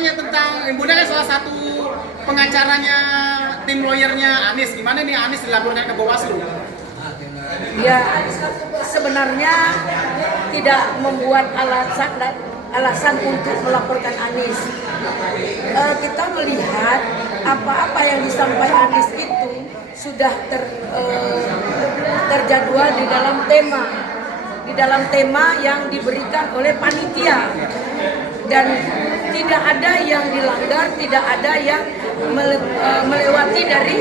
nanya tentang Bunda kan salah satu pengacaranya tim lawyernya Anies. Gimana nih Anies dilaporkan ke Bawaslu? Ya, sebenarnya tidak membuat alasan untuk melaporkan Anies. Kita melihat apa-apa yang disampaikan Anies itu sudah terjadwal di dalam tema yang diberikan oleh panitia, dan tidak ada yang dilanggar, tidak ada yang melewati dari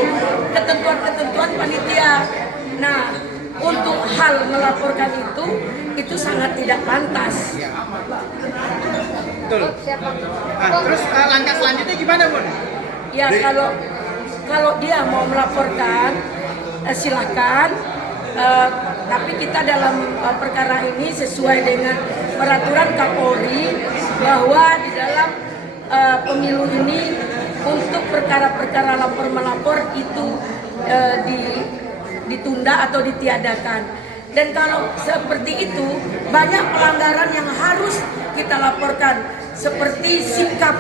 ketentuan-ketentuan panitia. Nah, untuk hal melaporkan itu sangat tidak pantas. Betul. Terus langkah selanjutnya gimana, Bun? Ya, kalau dia mau melaporkan, silakan. Tapi kita dalam perkara ini sesuai dengan peraturan Kapolri bahwa di dalam pemilu ini untuk perkara-perkara lapor-melapor itu ditunda atau ditiadakan. Dan kalau seperti itu, banyak pelanggaran yang harus kita laporkan, seperti sikap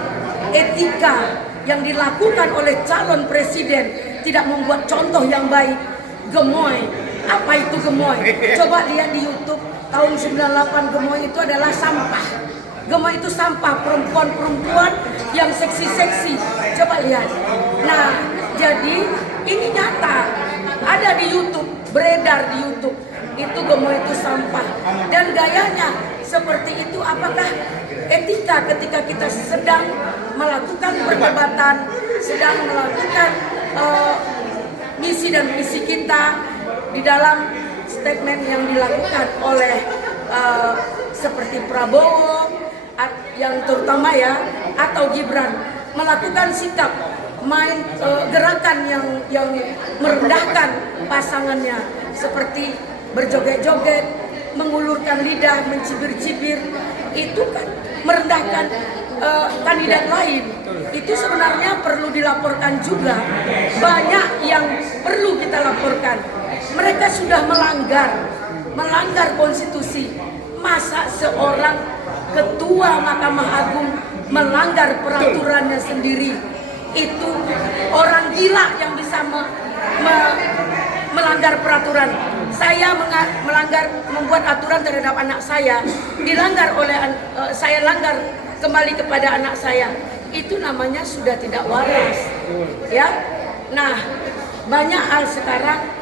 etika yang dilakukan oleh calon presiden, tidak membuat contoh yang baik, gemoy. Apa itu gemoy? Coba lihat di YouTube tahun 98, gemoy itu adalah sampah. Gemoy itu sampah, perempuan-perempuan yang seksi-seksi. Coba lihat. Nah, jadi ini nyata, ada di YouTube, beredar di YouTube. Itu gemoy itu sampah. Dan gayanya seperti itu, apakah etika ketika kita sedang melakukan perdebatan, sedang melakukan misi dan visi kita di dalam statement yang dilakukan oleh seperti Prabowo yang terutama ya, atau Gibran melakukan sikap gerakan yang merendahkan pasangannya, seperti berjoget-joget, mengulurkan lidah, mencibir-cibir, itu kan merendahkan kandidat lain. Itu sebenarnya perlu dilaporkan juga. Banyak yang perlu kita laporkan. Mereka sudah melanggar konstitusi. Masa seorang ketua Mahkamah Agung melanggar peraturannya sendiri? Itu orang gila yang bisa melanggar peraturan. Saya membuat aturan terhadap anak saya, dilanggar oleh saya langgar kembali kepada anak saya. Itu namanya sudah tidak waras, ya. Nah, banyak hal sekarang.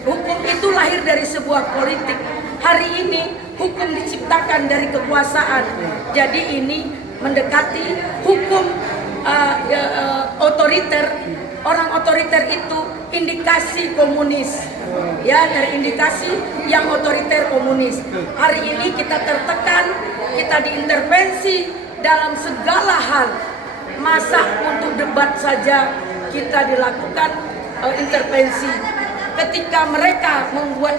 Hukum itu lahir dari sebuah politik. Hari ini hukum diciptakan dari kekuasaan. Jadi ini mendekati hukum otoriter. Orang otoriter itu indikasi komunis, ya, dari indikasi yang otoriter komunis. Hari ini kita tertekan, kita diintervensi dalam segala hal. Masa untuk debat saja kita dilakukan intervensi. Ketika mereka membuat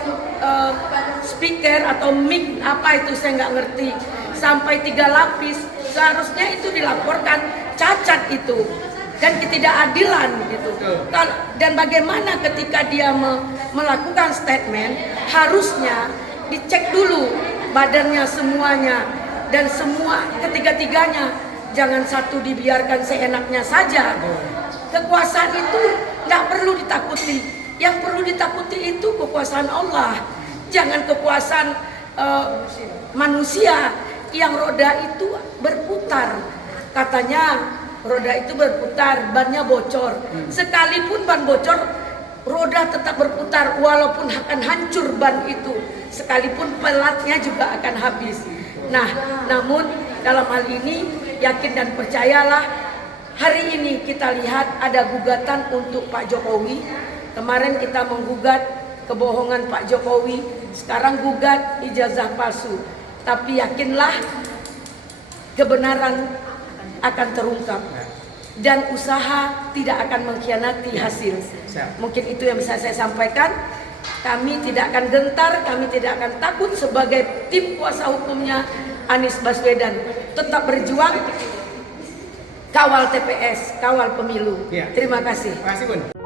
speaker atau mic, apa itu saya nggak ngerti, sampai 3 lapis, seharusnya itu dilaporkan cacat itu dan ketidakadilan gitu. Dan bagaimana ketika dia melakukan statement, harusnya dicek dulu badannya semuanya, dan semua ketiga-tiganya, jangan satu dibiarkan seenaknya saja. Kekuasaan itu nggak perlu ditakuti. Yang perlu ditakuti itu kekuasaan Allah, jangan kekuasaan manusia yang roda itu berputar. Katanya roda itu berputar, bannya bocor. Sekalipun ban bocor, roda tetap berputar walaupun akan hancur ban itu. Sekalipun pelatnya juga akan habis. Nah, namun dalam hal ini yakin dan percayalah, hari ini kita lihat ada gugatan untuk Pak Jokowi. Kemarin kita menggugat kebohongan Pak Jokowi, sekarang gugat ijazah palsu. Tapi yakinlah kebenaran akan terungkap dan usaha tidak akan mengkhianati hasil. Mungkin itu yang bisa saya sampaikan. Kami tidak akan gentar, kami tidak akan takut sebagai tim kuasa hukumnya Anies Baswedan. Tetap berjuang, kawal TPS, kawal pemilu. Terima kasih. Terima kasih, Bun.